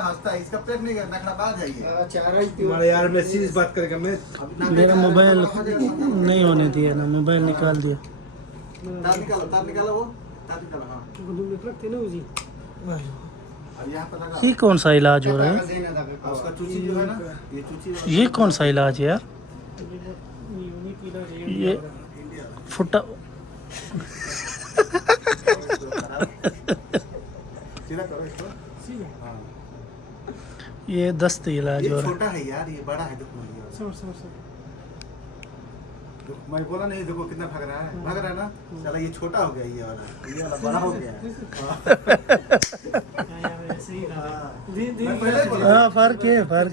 हंसता है, इसका पेट नहीं करना, नखरा बाज है ये। चार ही थी। हमारे यार मैं सीरीज बात करेगा मैं मेरा मोबाइल नहीं होने दिया ना, मोबाइल निकाल दिया। तार निकालो वो, तार निकालो। हाँ अब यहाँ पर लगा। ये कौन सा इलाज हो रहा है? और उसका चूची जो है ना, ये चूची ये कौन सा इलाज है यार? ये फुटा सीधा करो इसको। हाँ ये दस्त इलाज ये हो रहा है। छोटा है यार, ये बड़ा है। देखो मैं बोला नहीं, देखो कितना भाग रहा है ना। चला ये छोटा हो गया, ये वाला बड़ा हो गया है। मैं पहले ही बोला। हाँ फर्क है, फर्क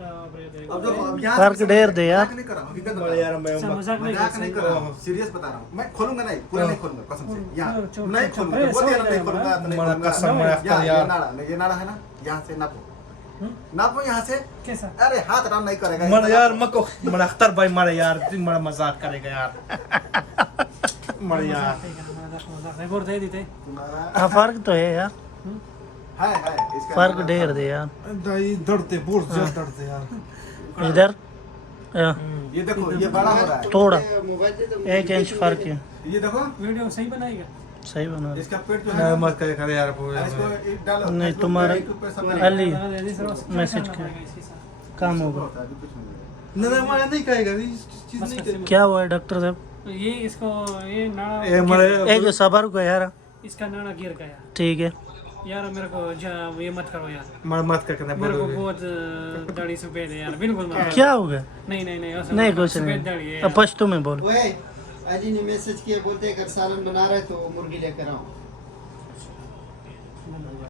अब देखो, अब यहाँ फर्क ढेर दे यार। मजाक नहीं कर रहा हूँ, हकीकत बता हमारे रहा यार हूँ। मैं मजाक नहीं कर रहा हूँ, सीरियस बता रहा हूँ। मैं खोलूंगा नहीं, पूरा नहीं खोलूंगा कसम से। यहाँ नहीं खोलूंगा, तो बोल दिया ना नहीं खोलूंगा तो नहीं बड़ा खोलूंगा। कसम है अख्तर ये यार। नाड़ा, ये नाड़ा है ना, यहाँ से नापो, नापो यहाँ से। कैसा? अरे हाथ राम नहीं करेगा मर यार मको मर अख्तर भाई मर यार तुम बड़ा मजाक करेगा यार मर यार रिपोर्ट दे देते। तुम्हारा हाँ फर्क तो है यार, है इसका फर्क ढेर दे यार। दाई दर्दते बहुत ज्यादा दर्द यार इधर हाँ, ये देखो, ये बड़ा हो रहा है। थोड़ा मोबाइल दे दो। 1 इंच फर्क है। ये देखो, वीडियो सही बनाएगा। सही बना रहे। इसका पेट जो है ना ना, मत करे करे यार पूरे इसको एक डालो। नहीं, इसको तुम्हारा YouTube पे सब अली मैसेज मैसेज कर, काम होगा। होता है, अभी कुछ नहीं है। ना मैं नहीं कहेगा ये चीज नहीं करेगा क्या हुआ है डॉक्टर साहब? ये इसको ये नाड़ा ए मरे एक जो सबर को यार, इसका नाड़ा गिर गया ठीक है। यार। मेरे को ये मत करो यार, मर मत करके मेरे को बहुत दाढ़ी सफेद है यार, बिल्कुल मत करो। क्या हो गया? नहीं नहीं नहीं ऐसा नहीं मत कुछ करो, नहीं, सफेद दाढ़ी है अब यार। पश्तो में बोल। ओए अली ने मैसेज किया, बोलते अगर सालन बना रहे तो मुर्गी लेकर आओ।